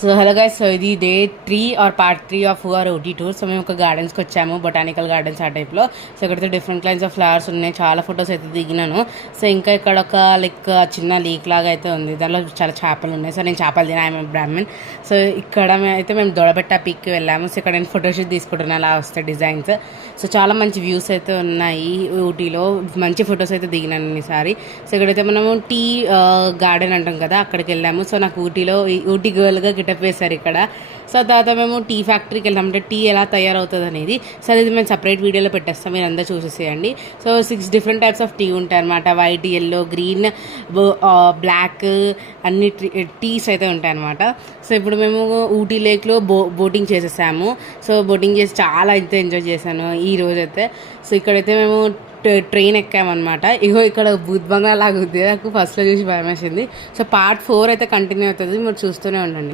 So hello guys, so ఇది day 3 or part 3 of our Ooty tour. So మేము ఒక గార్డెన్స్కి వచ్చాము, బొటానికల్ గార్డెన్స్ ఆ టైప్లో. సో ఇక్కడైతే డిఫరెంట్ కైండ్స్ ఆఫ్ ఫ్లవర్స్ ఉన్నాయి, చాలా ఫొటోస్ అయితే దిగినాను. సో ఇంకా ఇక్కడ ఒక లైక్ చిన్న లీక్ లాగా అయితే ఉంది, దానిలో చాలా చేపలు ఉన్నాయి. సో నేను చేపలు తినా, ఐఎమ్ బ్రాహ్మణ్. సో ఇక్కడ అయితే మేము దొడబెట్ట పీక్కి వెళ్ళాము. సో ఇక్కడ నేను ఫోటోషూట్ తీసుకుంటున్నాను, అలా వస్తాయి డిజైన్స్. సో చాలా మంచి వ్యూస్ అయితే ఉన్నాయి ఊటీలో, మంచి ఫొటోస్ అయితే దిగినాను ఈసారి. సో ఇక్కడైతే మనము టీ గార్డెన్ అంటాం కదా, అక్కడికి వెళ్ళాము. సో నాకు ఊటీ గర్ల్గా గెటప్ వేశారు ఇక్కడ. సో తర్వాత మేము టీ ఫ్యాక్టరీకి వెళ్తాం, అంటే టీ ఎలా తయారవుతుంది అనేది. సో అది మేము సపరేట్ వీడియోలో పెట్టేస్తాం, మీరు అందరూ చూసేసేయండి. So 6 different types of tea ఉంటాయి అనమాట, వైట్, ఎల్లో, గ్రీన్, బ్లాక్, అన్ని టీస్ అయితే ఉంటాయి అనమాట. సో ఇప్పుడు మేము ఊటీ లేక్లో బోటింగ్ చేసేసాము. సో బోటింగ్ చేసి చాలా అయితే ఎంజాయ్ చేశాను ఈ రోజైతే. సో ఇక్కడైతే మేము ట్రైన్ ఎక్కామన్నమాట. ఇగో ఇక్కడ భూత్ బంగ్లా లాగా ఉంది, నాకు ఫస్ట్లో చూసి భయం వేసింది. సో పార్ట్ 4 అయితే కంటిన్యూ అవుతుంది, మీరు చూస్తూనే ఉండండి.